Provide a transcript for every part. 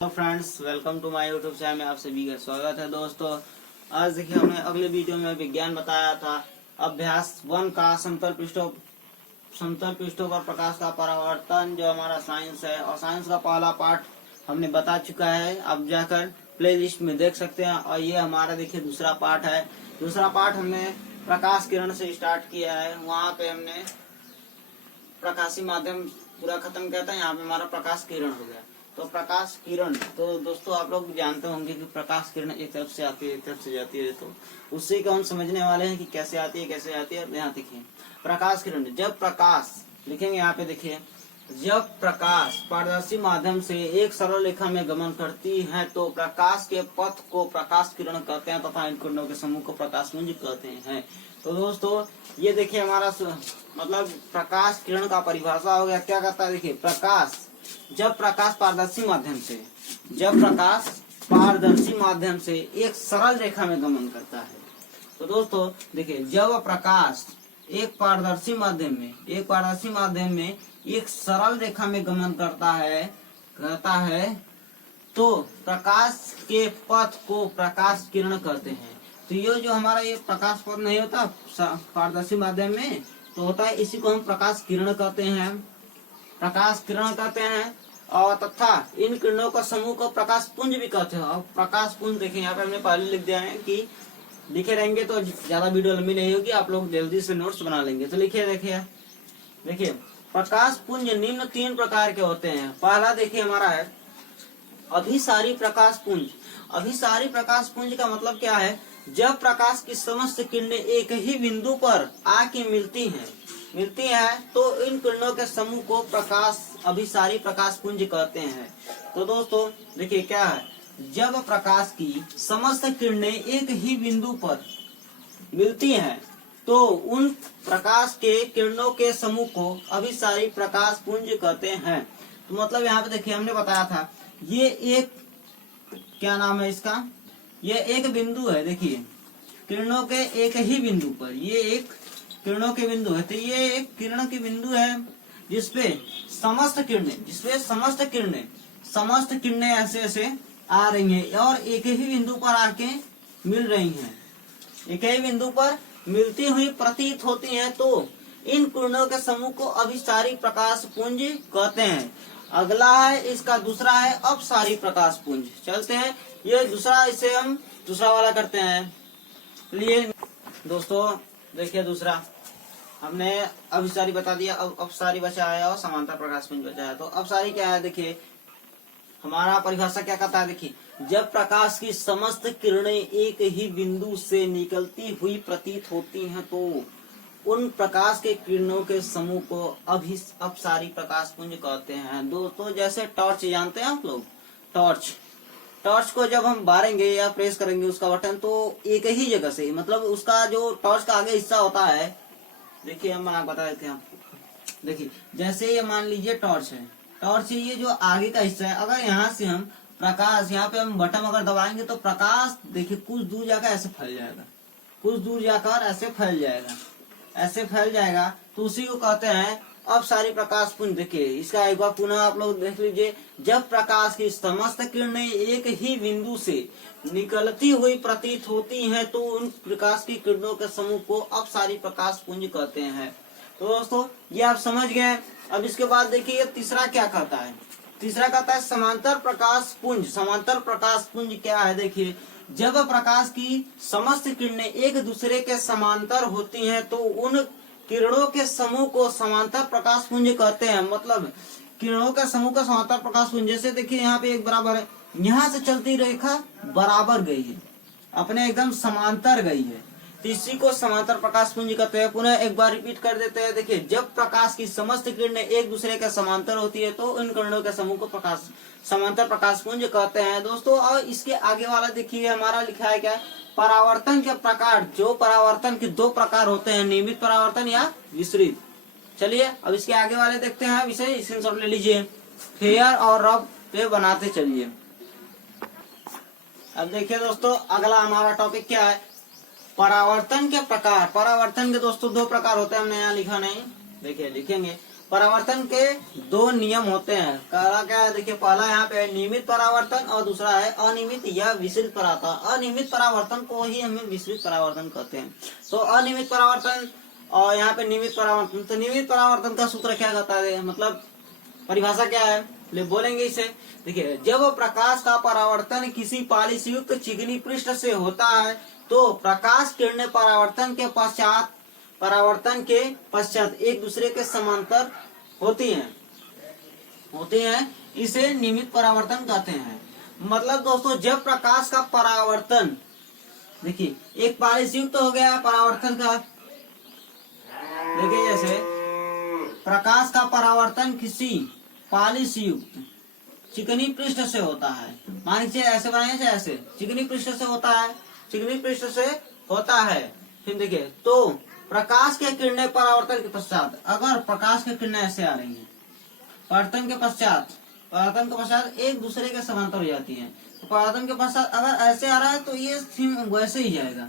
Hello friends, welcome to my YouTube channel में आप सभी का स्वागत है। दोस्तों, आज देखिए हमने अगले वीडियो में विज्ञान बताया था अभ्यास 1 का समतल पृष्ठों पर प्रकाश का परावर्तन, जो हमारा साइंस है। और साइंस का पहला पार्ट हमने बता चुका है, आप जाकर प्ले लिस्ट में देख सकते हैं। और ये हमारा देखिए दूसरा पार्ट है। दूसरा पार्ट हमने प्रकाश किरण से स्टार्ट किया है। वहाँ पे हमने प्रकाशी माध्यम पूरा खत्म किया था। यहाँ पे हमारा प्रकाश किरण हो गया। तो प्रकाश किरण, तो दोस्तों आप लोग जानते होंगे कि प्रकाश किरण एक तरफ से आती है, एक तरफ से जाती है। तो उससे क्या हम समझने वाले हैं कि कैसे आती है, कैसे आती है। यहाँ देखिए प्रकाश किरण, जब प्रकाश लिखेंगे यहाँ पे देखिए, जब प्रकाश पारदर्शी माध्यम से एक सरल रेखा में गमन करती है तो प्रकाश के पथ को प्रकाश किरण कहते हैं तथा इन किरणों के समूह को प्रकाश पुंज कहते हैं। तो दोस्तों ये देखिए हमारा मतलब प्रकाश किरण का परिभाषा हो गया। क्या कहता है देखिए, प्रकाश जब प्रकाश पारदर्शी माध्यम से एक सरल रेखा में गमन करता है। तो दोस्तों देखिए, जब प्रकाश एक पारदर्शी माध्यम में एक सरल रेखा में गमन करता है तो प्रकाश के पथ को प्रकाश किरण कहते हैं। तो ये जो हमारा ये प्रकाश पथ नहीं होता पारदर्शी माध्यम में, तो होता है, इसी को हम प्रकाश किरण कहते हैं। और तथा इन किरणों का समूह को प्रकाश पुंज भी कहते हैं। और प्रकाश पुंज देखिए यहाँ पे हमने पहले लिख दिया है कि लिखे रहेंगे तो ज्यादा वीडियो लंबी नहीं होगी, आप लोग जल्दी से नोट्स बना लेंगे। तो देखिए प्रकाश पुंज निम्न 3 प्रकार के होते हैं। पहला देखिए हमारा है अभिसारी प्रकाश पुंज। अभिसारी प्रकाश पुंज का मतलब क्या है, जब प्रकाश की समस्त किरणें एक ही बिंदु पर आके मिलती हैं तो इन किरणों के समूह को अभिसारी प्रकाश पुंज कहते हैं। तो दोस्तों देखिए क्या है, जब प्रकाश की समस्त किरणें एक ही बिंदु पर मिलती हैं तो उन प्रकाश के किरणों के समूह को अभिसारी प्रकाश पुंज कहते हैं। तो मतलब यहाँ पे देखिए हमने बताया था, ये एक क्या नाम है इसका, ये एक बिंदु है। देखिए किरणों के एक ही बिंदु पर, ये एक किरणों के बिंदु है। तो ये एक किरण की बिंदु है जिसपे समस्त किरणें ऐसे आ रही हैं और एक ही बिंदु पर आके मिल रही हैं, एक ही बिंदु पर मिलती हुई प्रतीत होती हैं। तो इन किरणों के समूह को अभिसारी प्रकाश पुंज कहते हैं। अगला है इसका दूसरा है अपसारी प्रकाश पुंज। चलते हैं ये दूसरा, इसे हम दूसरा वाला करते हैं। चलिए दोस्तों देखिए, दूसरा हमने अभिसारी बता दिया, अब अपसारी बचा है और समांतर प्रकाश पुंज बचा है। तो अपसारी क्या है देखिए, हमारा परिभाषा क्या कहता है देखिए, जब प्रकाश की समस्त किरणें एक ही बिंदु से निकलती हुई प्रतीत होती हैं तो उन प्रकाश के किरणों के समूह को अपसारी प्रकाश पुंज कहते हैं। दोस्तों जैसे टॉर्च जानते हैं आप लोग, टॉर्च को जब हम बारेंगे या प्रेस करेंगे उसका बटन, तो एक ही जगह से, मतलब उसका जो टॉर्च का आगे हिस्सा होता है, देखिए हम बता देते हैं आपको। देखिए जैसे ये मान लीजिए टॉर्च ये जो आगे का हिस्सा है, अगर यहाँ से हम प्रकाश, यहाँ पे हम बटन अगर दबाएंगे तो प्रकाश देखिए कुछ दूर जाकर ऐसे फैल जाएगा, तो उसी को कहते हैं अपसारी प्रकाश पुंज। देखिए इसका एक बार पुनः आप लोग देख लीजिए, जब प्रकाश की समस्त किरणें एक ही बिंदु से निकलती हुई प्रतीत होती हैं तो उन प्रकाश की किरणों के समूह को अपसारी प्रकाश पुंज कहते हैं। तो दोस्तों ये आप समझ गए। अब इसके बाद देखिए तीसरा क्या कहता है, तीसरा कहता है समांतर प्रकाश पुंज। समांतर प्रकाश पुंज क्या है देखिए, जब प्रकाश की समस्त किरणें एक दूसरे के समांतर होती हैं तो उन किरणों के समूह को समांतर प्रकाश पुंज कहते हैं। मतलब किरणों के समूह का समांतर प्रकाश पुंज, जैसे देखिए यहाँ पे एक बराबर है, यहाँ से चलती रेखा बराबर गई है, अपने एकदम समांतर गई है, तो इसी को समांतर प्रकाश पुंज कहते हैं। पुनः एक बार रिपीट कर देते हैं। देखिए जब प्रकाश की समस्त किरणें एक दूसरे के समांतर होती है तो इन किरणों के समूह को समांतर प्रकाश पुंज कहते हैं। दोस्तों और इसके आगे वाला देखिए हमारा लिखा है क्या, परावर्तन के प्रकार। जो परावर्तन के 2 प्रकार होते हैं, नियमित परावर्तन या विसरित। चलिए अब इसके आगे वाले देखते हैं विषय, स्क्रीनशॉट ले लीजिए, फेयर और रब पे बनाते चलिए। अब देखिए दोस्तों अगला हमारा टॉपिक क्या है, परावर्तन के प्रकार। परावर्तन के दोस्तों 2 प्रकार होते हैं, हमने यहाँ लिखा नहीं, देखिए लिखेंगे परावर्तन के दो नियम होते हैं। पहला क्या है, देखिए पहला यहाँ पे नियमित परावर्तन और दूसरा है अनियमित या विसरित परावर्तन। अनियमित परावर्तन को ही हम विसरित परावर्तन कहते हैं। तो अनियमित परावर्तन और यहाँ पे नियमित परावर्तन। तो नियमित परावर्तन का सूत्र क्या कहता है, मतलब परिभाषा क्या है, बोलेंगे इसे। देखिए, जब प्रकाश का परावर्तन किसी पालिश युक्त चिकनी पृष्ठ से होता है तो प्रकाश किरणें परावर्तन के पश्चात एक दूसरे के समांतर होती हैं, इसे नियमित परावर्तन कहते हैं। मतलब दोस्तों, जब प्रकाश का परावर्तन, देखिए एक पालिश युक्त हो गया परावर्तन का, देखिए जैसे प्रकाश का परावर्तन किसी पालिश युक्त चिकनी पृष्ठ से होता है, मान लीजिए ऐसे बनाए, ऐसे चिकनी पृष्ठ से होता है, फिर देखिए तो प्रकाश के किरणें परावर्तन के पश्चात, अगर प्रकाश की किरणें ऐसे आ रही हैं, परावर्तन के पश्चात एक दूसरे के समांतर हो जाती हैं। तो परावर्तन के पश्चात अगर ऐसे आ रहा है तो ये वैसे ही जाएगा,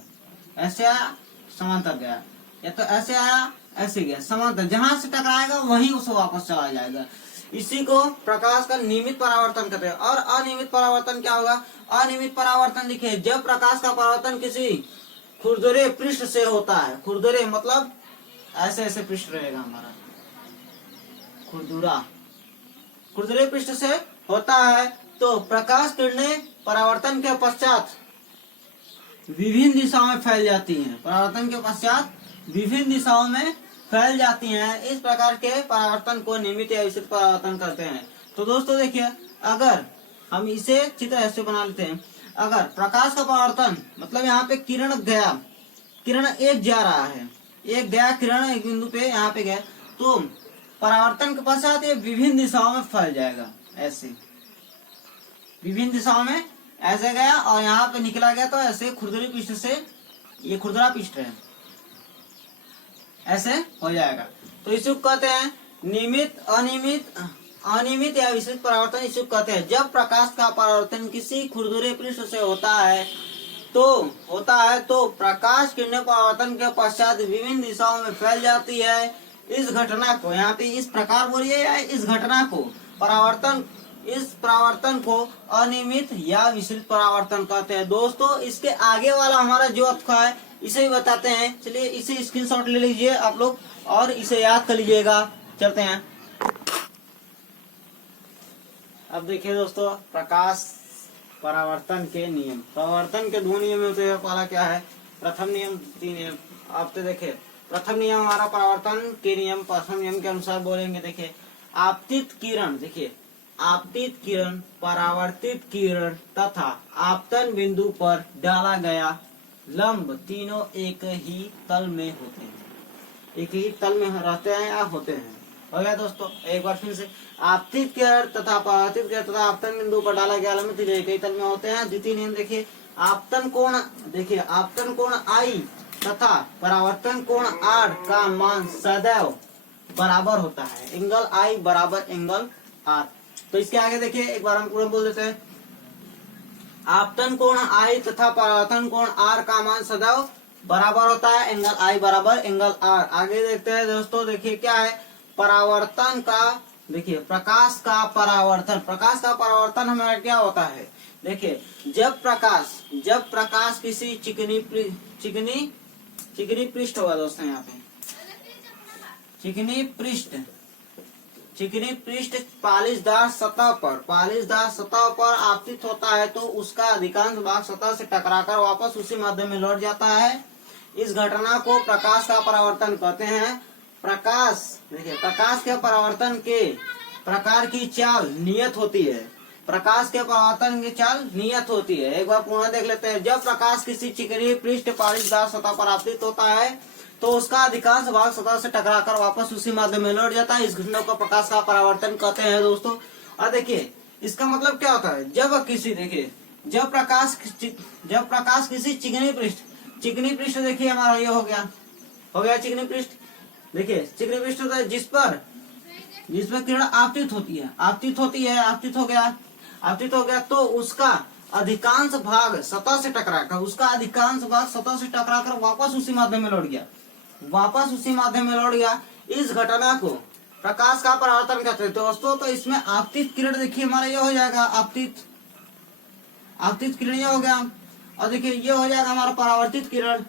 ऐसे आया समांतर गया, या तो ऐसे आया ऐसे गया, समांतर जहां से टकराएगा वहीं उसे वापस चला जाएगा। इसी को प्रकाश का नियमित परावर्तन कहते हैं। और अनियमित परावर्तन क्या होगा, अनियमित परावर्तन देखिए जब प्रकाश का परावर्तन किसी खुरदुरे पृष्ठ से होता है, खुरदुरे मतलब ऐसे ऐसे पृष्ठ रहेगा हमारा, खुरदुरे पृष्ठ से होता है तो प्रकाश किरणें परावर्तन के पश्चात विभिन्न दिशाओं में फैल जाती हैं, परावर्तन के पश्चात विभिन्न दिशाओं में फैल जाती हैं। इस प्रकार के परावर्तन को नियमित या विसरित परावर्तन करते हैं। तो दोस्तों देखिए, अगर हम इसे चित्र ऐसे बना लेते हैं, अगर प्रकाश का परावर्तन मतलब यहाँ पे किरण एक जा रहा है, एक गया किरण एक बिंदु पे यहाँ पे गया, तो परावर्तन के पश्चात ये विभिन्न दिशाओं में फैल जाएगा, ऐसे विभिन्न दिशाओं में ऐसे गया और यहाँ पे निकला गया, तो ऐसे खुरदुरी पृष्ठ से, ये खुरदुरा पृष्ठ है, ऐसे हो जाएगा। तो इसे कहते हैं नियमित, अनियमित या विसरित परावर्तन। इसे कहते हैं जब प्रकाश का परावर्तन किसी खुरदुरे पृष्ठ से होता है तो प्रकाश किरणें परावर्तन के पश्चात विभिन्न दिशाओं में फैल जाती है। इस घटना को यहाँ पे इस प्रकार बोलिए, या इस घटना को इस परावर्तन को अनियमित या विसरित परावर्तन कहते हैं। दोस्तों, इसके आगे वाला हमारा जो अथवा है इसे भी बताते हैं। चलिए इसे स्क्रीनशॉट ले लीजिए आप लोग और इसे याद कर लीजिएगा। चलते हैं। अब देखिए दोस्तों, प्रकाश परावर्तन के नियम, परावर्तन के दो नियम होते हैं। पहला क्या है, प्रथम नियम, द्वितीय नियम। आप तो देखिए प्रथम नियम हमारा परावर्तन के नियम, प्रथम नियम के अनुसार बोलेंगे। देखिए आपतित किरण, देखिए आपतित किरण, परावर्तित किरण तथा आपतन बिंदु पर डाला गया लंब तीनों एक ही तल में होते हैं, एक ही तल में रहते हैं या होते हैं। हो गया दोस्तों, एक बार फिर से, आपतित किरण तथा परावर्तित किरण तथा आपतन बिंदु पर डाला गया लंब तीनों एक ही तल में होते हैं। द्वितीय नियम देखिए आपतन कोण, देखिए आपतन कोण I तथा परावर्तन कोण R का मान सदैव बराबर होता है, एंगल I बराबर एंगल R। तो इसके आगे देखिए एक बार हम पूरा बोल देते हैं, आपतन कोण I तथा परावर्तन कोण R का मान सदैव बराबर होता है, एंगल I बराबर एंगल R। आगे देखते हैं दोस्तों, देखिए क्या है परावर्तन का, देखिए प्रकाश का परावर्तन हमारा क्या होता है। देखिए जब प्रकाश किसी चिकनी पृष्ठ होगा दोस्तों, यहाँ पे चिकनी पृष्ठ पालिशदार सतह पर आपतित होता है तो उसका अधिकांश भाग सतह से टकराकर वापस उसी माध्यम में लौट जाता है। इस घटना को प्रकाश का परावर्तन कहते हैं। देखिए प्रकाश के परावर्तन के प्रकार की चाल नियत होती है, प्रकाश के परावर्तन की चाल नियत होती है। एक बार पुनः देख लेते हैं, जब प्रकाश किसी चिकनी पृष्ठ पालिशदार सतह पर आपतित होता है तो उसका अधिकांश भाग सतह से टकराकर वापस उसी माध्यम में लौट जाता है। इस घटना को प्रकाश का परावर्तन कहते हैं दोस्तों। और देखिए इसका मतलब क्या होता है, जब प्रकाश किसी चिकनी पृष्ठ देखिए हमारा ये हो गया चिकनी पृष्ठ। देखिए चिकनी पृष्ठ होता है जिसमें किरण आपतित हो गया तो उसका अधिकांश भाग सतह से टकराकर वापस उसी माध्यम में लौट गया। इस घटना प्रकाश का परावर्तन करते हैं दोस्तों। तो इसमें आपतित किरण देखिए हमारा ये हो जाएगा आपतित किरण, ये हो गया। और देखिए ये हो जाएगा हमारा परावर्तित किरण,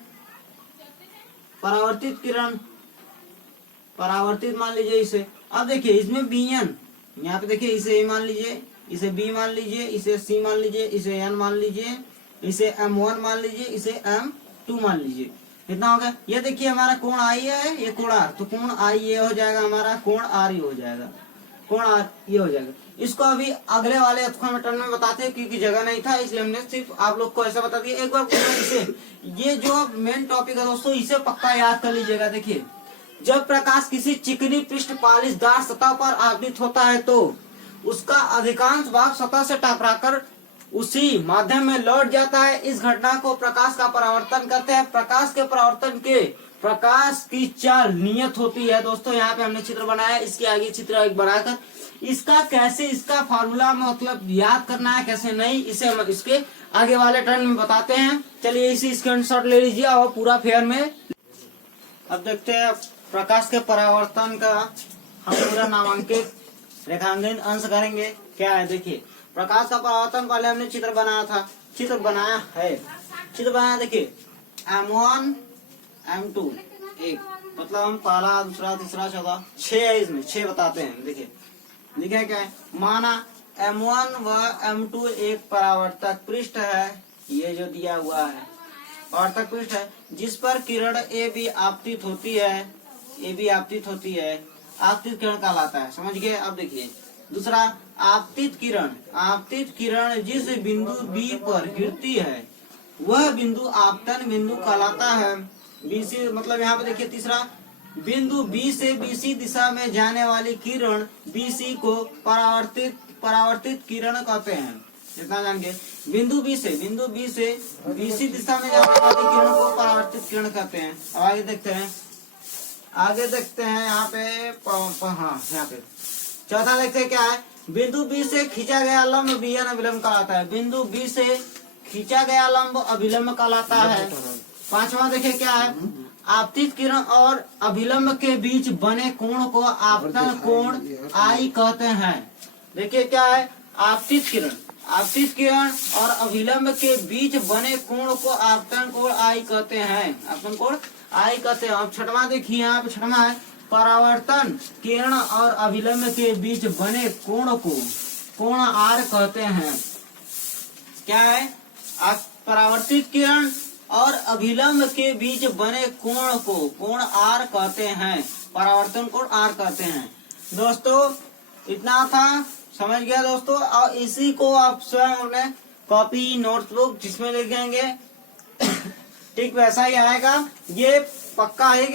परावर्तित मान लीजिए इसे। अब देखिए इसमें बीएन, यहाँ पे देखिए इसे ए मान लीजिए, इसे बी मान लीजिए, इसे सी मान लीजिए, इसे एन मान लीजिए, इसे M1 मान लीजिए, इसे M2 मान लीजिए। कितना हो गया? ये देखिए हमारा कोण आई है, ये कोण आर, तो कोण आई ये हो जाएगा हमारा, कोण आर ये हो जाएगा, कोण आर ये हो जाएगा। इसको अभी अगले वाले टर्न में बताते हैं क्योंकि जगह नहीं था, इसलिए हमने सिर्फ आप लोग को ऐसा बता दिया। एक बार इसे, ये जो मेन टॉपिक है दोस्तों, इसे पक्का याद कर लीजिएगा। देखिए जब प्रकाश किसी चिकनी पृष्ठ पालिशदार सतह पर आवृत होता है तो उसका अधिकांश भाग सतह से टकराकर उसी माध्यम में लौट जाता है। इस घटना को प्रकाश का परावर्तन कहते हैं। प्रकाश के परावर्तन के प्रकाश की चाल नियत होती है दोस्तों। यहाँ पे हमने चित्र बनाया, इसके आगे चित्र एक बनाकर इसका कैसे, इसका फार्मूला मतलब याद करना है कैसे नहीं, इसे हम इसके आगे वाले टर्न में बताते हैं। चलिए इसी स्क्रीनशॉट ले लीजिए और पूरा फेयर में। अब देखते हैं प्रकाश के परावर्तन का हम पूरा नामांकित रेखांकन अंश करेंगे। क्या है देखिए, प्रकाश का परावर्तन पहले हमने चित्र बनाया था, चित्र बनाया देखिए M1 M2 एक, मतलब हम पहला दूसरा तीसरा चौथा 6 है, इसमें 6 बताते हैं। देखिए लिखा क्या है, माना M1 व M2 एक परावर्तक पृष्ठ है, ये जो दिया हुआ है परावर्तक पृष्ठ है जिस पर किरण ए भी आपतित होती है, आपतित किरण कहलाता है। समझ गए? अब देखिए दूसरा आपतित किरण जिस बिंदु बी पर गिरती है वह बिंदु आपतन बिंदु कहलाता है। बीसी मतलब यहाँ पे देखिए तीसरा, बिंदु बी से बीसी दिशा में जाने वाली किरण बीसी को परावर्तित किरण कहते हैं। इतना जान गए। बिंदु बी से बीसी दिशा में जाने वाली किरण को परावर्तित किरण कहते हैं। अब आगे देखते हैं यहाँ पे यहाँ पे चौथा देखते हैं क्या है, बिंदु बी से खींचा गया लंब बीएन अभिलंब कहलाता है। बिंदु बी से खींचा गया लंब अभिलंब कहलाता है। पांचवा देखे क्या है, आपतित किरण और अभिलंब के बीच बने कोण को आपतन कोण आई कहते हैं। देखिए क्या है, आपतित किरण और अभिलंब के बीच बने कोण को आपतन कोण आई कहते हैं, आपतन कोण आई कहते हैं। अब छठवां देखिए, यहाँ पे छठवां है, परावर्तन किरण और अभिलंब के बीच बने कोण को कोण आर कहते हैं। क्या है, परावर्तित किरण और अभिलंब के बीच बने कोण को कोण आर कहते हैं, परावर्तन कोण आर कहते हैं। दोस्तों इतना था, समझ गया दोस्तों। और इसी को आप स्वयं अपने कॉपी नोटबुक जिसमें लिखेंगे ठीक वैसा ही आएगा, ये पक्का है।